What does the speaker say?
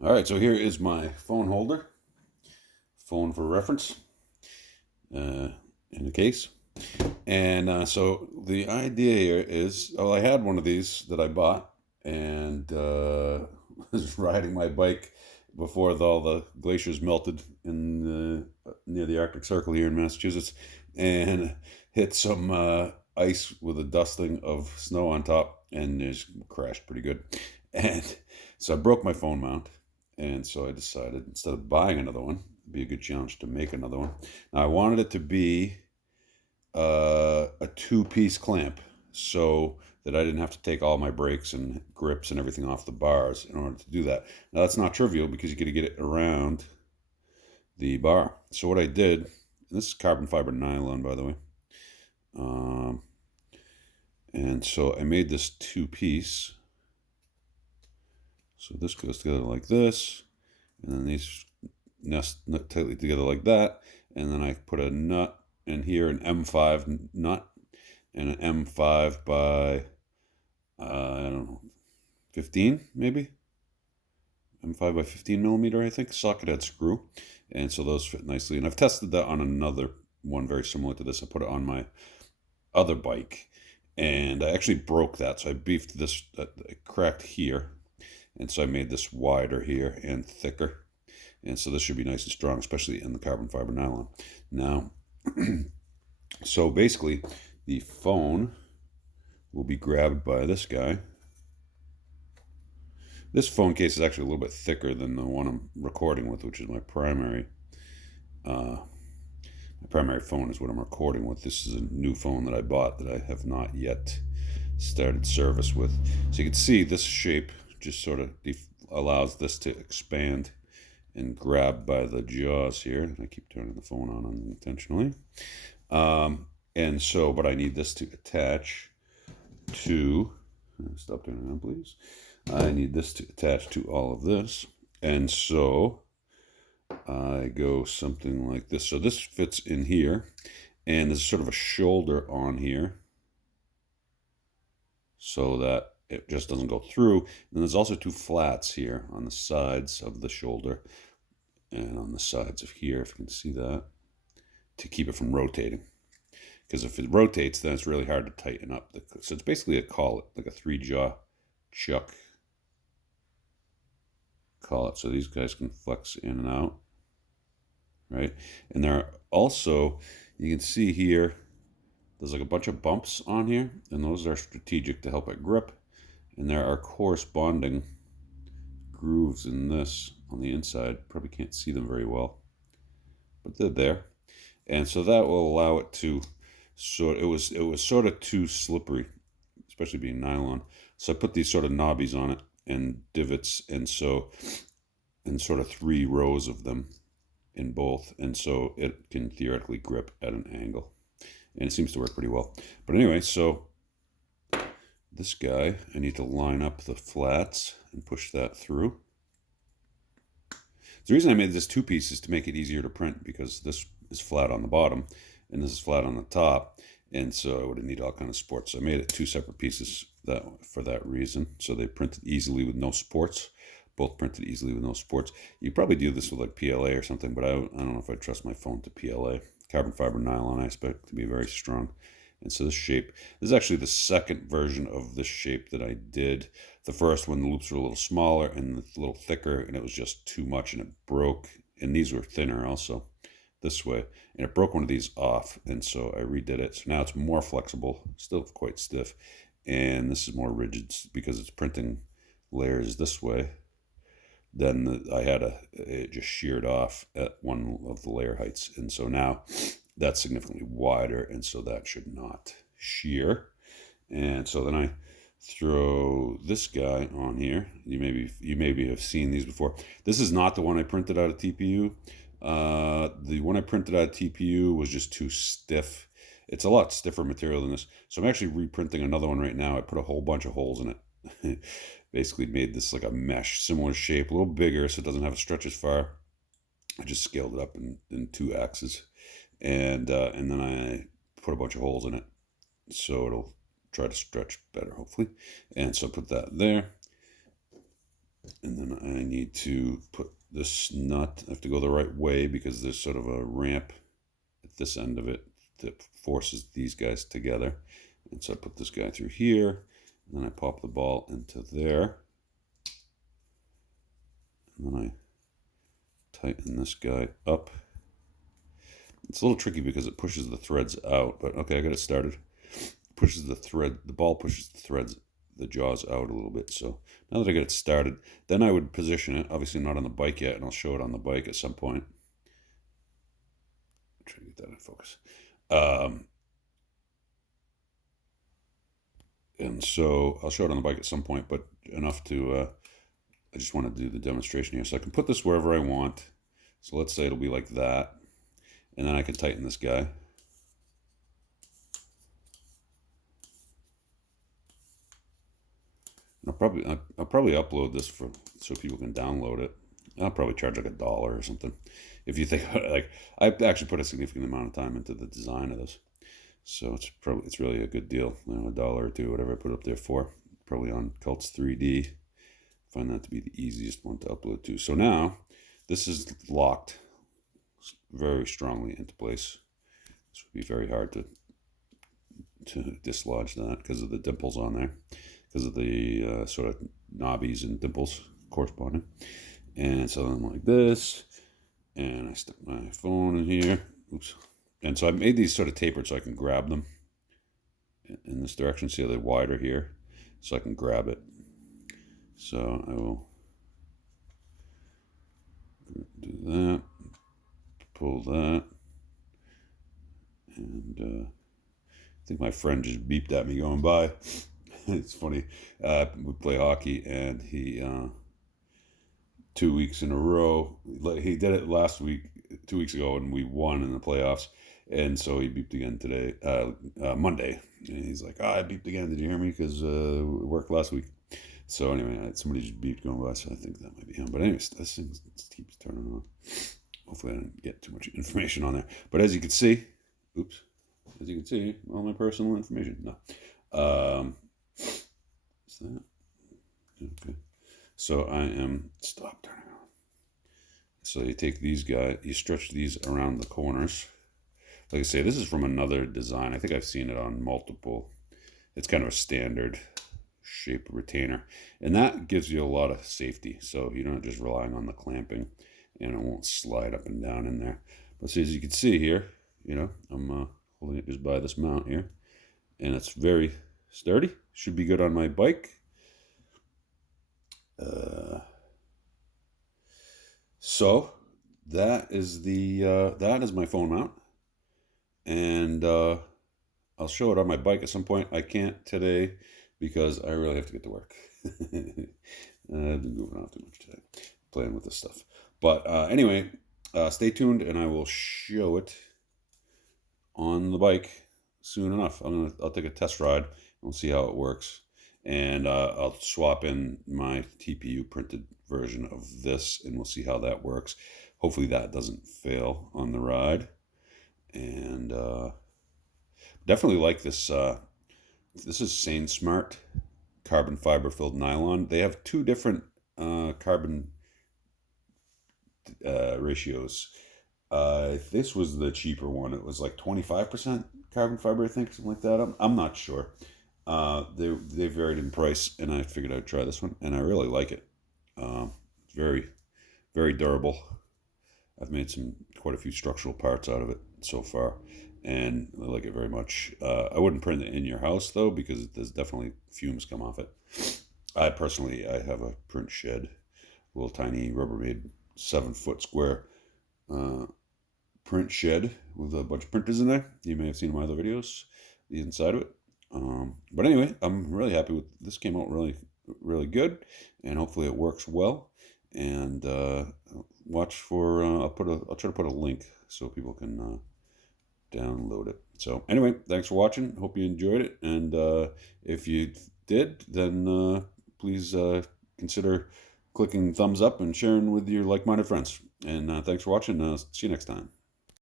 All right, so here is my phone holder, phone for reference, in the case. And so the idea here is, well, I had one of these that I bought and was riding my bike before all the glaciers melted in near the Arctic Circle here in Massachusetts, and hit some ice with a dusting of snow on top, and just crashed pretty good. And so I broke my phone mount, and so I decided instead of buying another one, it'd be a good challenge to make another one. Now I wanted it to be a two-piece clamp so that I didn't have to take all my brakes and grips and everything off the bars in order to do that. Now that's not trivial because you got to get it around the bar. So what I did, and this is carbon fiber nylon, by the way, um, and so I made this two-piece. So this goes together like this, and then these nest tightly together like that, and then I put a nut in here, an M5 nut, and an M5 by I don't know, 15 maybe, M5 by 15 millimeter, I think, socket head screw, and so those fit nicely. And I've tested that on another one very similar to this. I put it on my other bike, and I actually broke that, so I beefed this. It cracked here, and so I made this wider here and thicker. And so this should be nice and strong, especially in the carbon fiber nylon. Now, so basically, the phone will be grabbed by this guy. This phone case is actually a little bit thicker than the one I'm recording with, which is my primary. My primary phone is what I'm recording with. This is a new phone that I bought that I have not yet started service with. So you can see this shape just sort of allows this to expand and grab by the jaws here. I keep turning the phone on unintentionally. And so, but I need this to attach to, stop turning on, please. I need this to attach to all of this. And so I go something like this. So this fits in here, and there's sort of a shoulder on here so that it just doesn't go through. And there's also two flats here on the sides of the shoulder and on the sides of here, if you can see that, to keep it from rotating. Because if it rotates, then it's really hard to tighten up. So it's basically a collet, like a three-jaw chuck collet. So these guys can flex in and out, right? And there are also, you can see here, there's like a bunch of bumps on here, and those are strategic to help it grip. And there are corresponding grooves in this on the inside. Probably can't see them very well, but they're there. And so that will allow it to it was sort of too slippery, especially being nylon. So I put these sort of knobbies on it and divots, and so in sort of 3 rows of them in both, and so it can theoretically grip at an angle, and it seems to work pretty well. But anyway, so this guy, I need to line up the flats and push that through. The reason I made this two-piece is to make it easier to print, because this is flat on the bottom and this is flat on the top, and so I would have needed all kind of supports. So I made it 2 separate pieces for that reason. So they printed easily with no supports. Both printed easily with no supports. You probably do this with like PLA or something, but I don't know if I trust my phone to PLA. Carbon fiber nylon I expect to be very strong. And so this shape, this is actually the second version of this shape that I did. The first one, the loops were a little smaller and a little thicker, and it was just too much, and it broke. And these were thinner also, this way. And it broke one of these off, and so I redid it. So now it's more flexible, still quite stiff. And this is more rigid because it's printing layers this way. Then it just sheared off at one of the layer heights. And so now that's significantly wider, and so that should not shear. And so then I throw this guy on here. You maybe have seen these before. This is not the one I printed out of TPU. The one I printed out of TPU was just too stiff. It's a lot stiffer material than this. So I'm actually reprinting another one right now. I put a whole bunch of holes in it. Basically made this like a mesh, similar shape, a little bigger so it doesn't have to stretch as far. I just scaled it up in 2 axes. And then I put a bunch of holes in it so it'll try to stretch better, hopefully. And so I put that there, and then I need to put this nut, I have to go the right way because there's sort of a ramp at this end of it that forces these guys together. And so I put this guy through here, and then I pop the ball into there. And then I tighten this guy up. It's a little tricky because it pushes the threads out, but okay, I got it started. Pushes the thread, the ball pushes the threads, the jaws out a little bit. So now that I got it started, then I would position it, obviously not on the bike yet, and I'll show it on the bike at some point. Try to get that in focus. And so I'll show it on the bike at some point, but enough to, I just want to do the demonstration here. So I can put this wherever I want. So let's say it'll be like that. And then I can tighten this guy. I'll probably upload this so people can download it. I'll probably charge like $1 or something. If you think like I actually put a significant amount of time into the design of this, so it's really a good deal. $1 or $2, whatever I put up there for. Probably on Cults 3D. Find that to be the easiest one to upload to. So now this is locked very strongly into place. This would be very hard to dislodge that because of the dimples on there, because of the sort of knobbies and dimples corresponding. And so I'm like this, and I stick my phone in here. Oops. And so I made these sort of tapered so I can grab them in this direction. See how they're wider here, so I can grab it. So I will do that, pull that, and I think my friend just beeped at me going by. It's funny. We play hockey, and he 2 weeks in a row. He did it last week, 2 weeks ago, and we won in the playoffs. And so he beeped again today, Monday. And he's like, I beeped again. Did you hear me? Because it worked last week. So anyway, somebody just beeped going by, so I think that might be him. But anyways, this thing keeps turning on. Hopefully I didn't get too much information on there. But as you can see, all my personal information. No. Is that? Okay. So I am, stop turning on. So you take these guys, you stretch these around the corners. Like I say, this is from another design. I think I've seen it on multiple. It's kind of a standard shape retainer. And that gives you a lot of safety. So you're not just relying on the clamping, and it won't slide up and down in there. But see, as you can see here, I'm holding it just by this mount here. And it's very sturdy. Should be good on my bike. So that is my phone mount, and I'll show it on my bike at some point. I can't today because I really have to get to work. I've been moving around too much today, playing with this stuff. But anyway, stay tuned, and I will show it on the bike soon enough. I'll take a test ride and we'll see how it works. And I'll swap in my TPU printed version of this, and we'll see how that works. Hopefully that doesn't fail on the ride. And definitely like this. This is Sane Smart carbon fiber filled nylon. They have two different carbon ratios. This was the cheaper one. It was like 25% carbon fiber, I think, something like that. I'm not sure. They varied in price, and I figured I'd try this one, and I really like it. It's very, very durable. I've made quite a few structural parts out of it so far, and I like it very much. I wouldn't print it in your house though, because there's definitely fumes come off it. I have a print shed, a little tiny Rubbermaid 7-foot square print shed with a bunch of printers in there. You may have seen my other videos, the inside of it. But anyway, I'm really happy with this. Came out really, really good, and hopefully it works well. And watch for I'll try to put a link so people can download it. So anyway, thanks for watching. Hope you enjoyed it, and if you did, then please consider clicking thumbs up and sharing with your like-minded friends. And thanks for watching. See you next time.